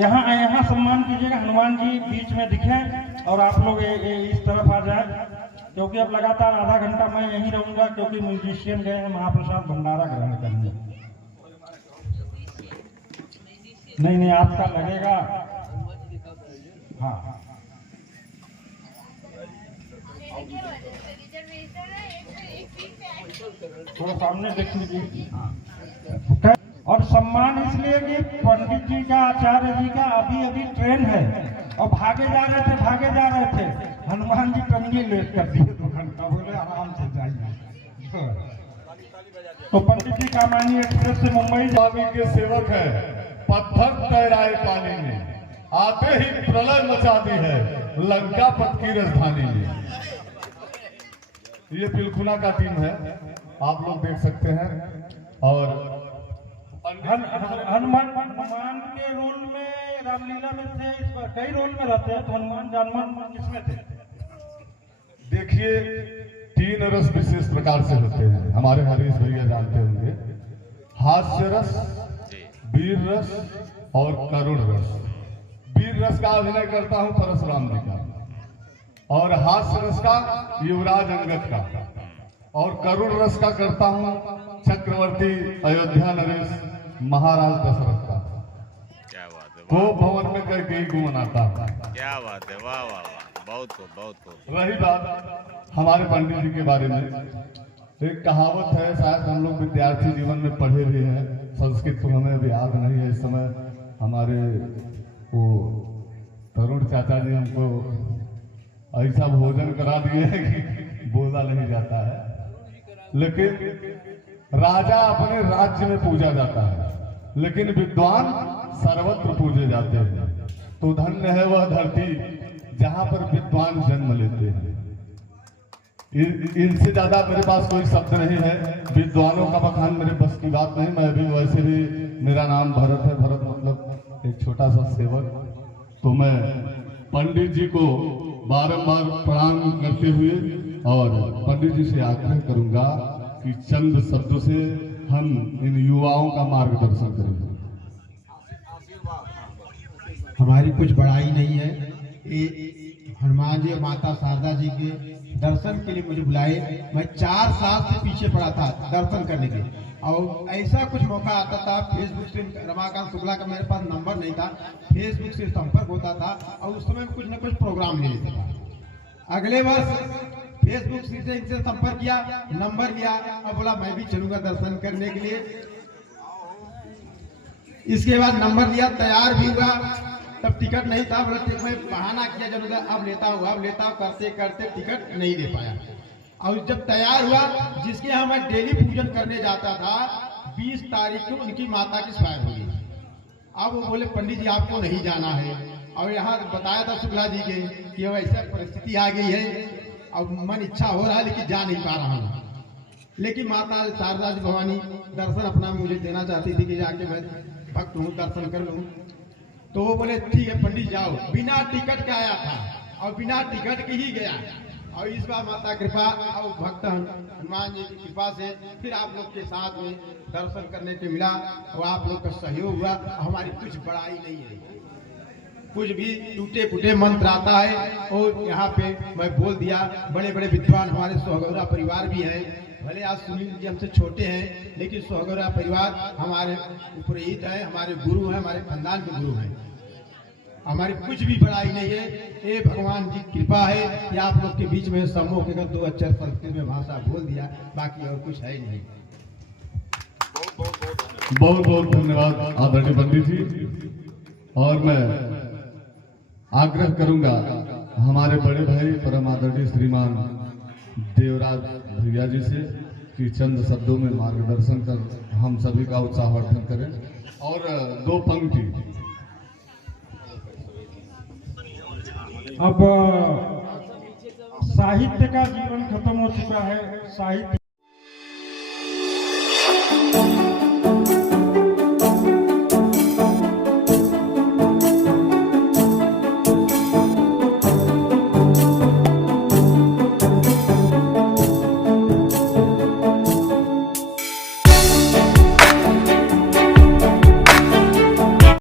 यहाँ सम्मान कीजिएगा। हनुमान जी बीच में दिखे और आप लोग इस तरफ आ जाए, क्योंकि अब लगातार आधा घंटा मैं यहीं रहूंगा, क्योंकि म्यूजिशियन गए हैं महाप्रसाद भंडारा ग्रहण करने। नहीं आपका लगेगा। हाँ थोड़ा सामने देख लीजिए। और सम्मान इसलिए कि पंडित जी का, आचार्य जी का अभी ट्रेन है और भागे जा रहे थे। हनुमान जी टंगी लेट कर दिए 2 घंटा, बोले आराम से जाइए। तो पंडित जी कामानी एक्सप्रेस से मुंबई स्वामी के सेवक है, पत्थर तैराए पानी में, आते ही प्रलय मचा दी है लंका पथ की राजधानी में। ये पिलखुना का टीम है, आप लोग देख सकते हैं। और हनुमान के रोल में, रामलीला में थे, इस बार कई रोल में रहते हैं। तो हनुमान किसमें थे? देखिए 3 रस विशेष प्रकार से होते हैं, हमारे हरीश भैया जानते होंगे। हास्य रस, वीर रस और करुण रस। वीर रस का अभिनय करता हूं परशुराम जी का, और हास्य रस का युवराज अंगद का, और करुण रस का करता हूं चक्रवर्ती अयोध्या नरेश महाराज दशरथ का। क्या बात है, वो भवन में कैकेयी को मनाता है। क्या बात है, वाह वाह वाह, बहुत खूब। रही बात हमारे पंडित जी के बारे में, एक कहावत है, शायद हम लोग विद्यार्थी जीवन में पढ़े भी हैं, संस्कृत तो हमें अभी याद नहीं है इस समय। हमारे वो तरुण चाचा जी हमको ऐसा भोजन करा दिए है कि बोला नहीं जाता है। लेकिन राजा अपने राज्य में पूजा जाता है, लेकिन विद्वान सर्वत्र पूजे जाते हैं। तो धन्य है वह धरती जहां पर विद्वान जन्म लेते हैं। इनसे ज्यादा मेरे पास कोई शब्द नहीं है। विद्वानों का बखान मेरे बस की बात नहीं। मैं भी वैसे भी, मेरा नाम भरत है, भरत मतलब एक छोटा सा सेवक। तो मैं पंडित जी को बारंबार प्रणाम करते हुए और पंडित जी से आग्रह करूंगा कि चंद शब्दों से हम इन युवाओं का मार्गदर्शन करेंगे। हमारी कुछ बड़ाई नहीं है। हनुमान जी और माता शारदा जी के दर्शन के लिए मुझे बुलाए। मैं 4 साल से पीछे पड़ा था दर्शन करने के, और ऐसा कुछ मौका आता था, फेसबुक से रमाकांत शुक्ला का मेरे पास नंबर नहीं था, फेसबुक से संपर्क होता था और उस समय कुछ न कुछ प्रोग्राम ले लेता था। अगले वर्ष फेसबुक से इनसे संपर्क किया, नंबर लिया और बोला मैं भी चलूंगा दर्शन करने के लिए। इसके बाद नंबर लिया, तैयार भी हुआ, तब टिकट नहीं था। बोला मैं बहाना किया जरूर, अब लेता हूँ, करते करते टिकट नहीं ले पाया। और जब तैयार हुआ, जिसके यहाँ मैं डेली पूजन करने जाता था, 20 तारीख को उनकी माता की स्वाइन हुई। अब वो बोले पंडित जी आपको नहीं जाना है, और यहाँ बताया था शुक्ला जी के कि ऐसा परिस्थिति आ गई है और मन इच्छा हो रहा है लेकिन जा नहीं पा रहा हूँ। लेकिन माता शारदा जी भवानी दर्शन अपना मुझे देना चाहती थी कि जाके मैं भक्त हूँ, दर्शन कर लूँ। तो वो बोले ठीक है पंडित जाओ। बिना टिकट के आया था और बिना टिकट के ही गया। और इस बार माता कृपा और भक्त हनुमान जी की कृपा से फिर आप लोग के साथ में दर्शन करने को मिला और आप लोग का सहयोग हुआ। हमारी कुछ बड़ाई नहीं है, कुछ भी टूटे फूटे मंत्र आता है और यहाँ पे मैं बोल दिया। बड़े बड़े विद्वान हमारे सोहगौरा परिवार भी हैं, भले आज सुनील जी हमसे छोटे हैं, लेकिन सोहगौरा परिवार हमारे उपरहित है, हमारे गुरु हैं, हमारे खानदान के गुरु हैं। हमारी कुछ भी बड़ाई नहीं है, ये भगवान की कृपा है कि आप लोग के बीच में समूह के 2 अक्षर संस्कृत में भाषा बोल दिया, बाकी और कुछ है नहीं। बहुत बहुत धन्यवाद आदरणीय पंडित जी। और मैं आग्रह करूंगा हमारे बड़े भाई परम आदरणीय श्रीमान देवराज भैया जी से कि चंद शब्दों में मार्गदर्शन कर हम सभी का उत्साहवर्धन करें। और 2 पंक्ति। अब साहित्य का जीवन खत्म हो चुका है। साहित्य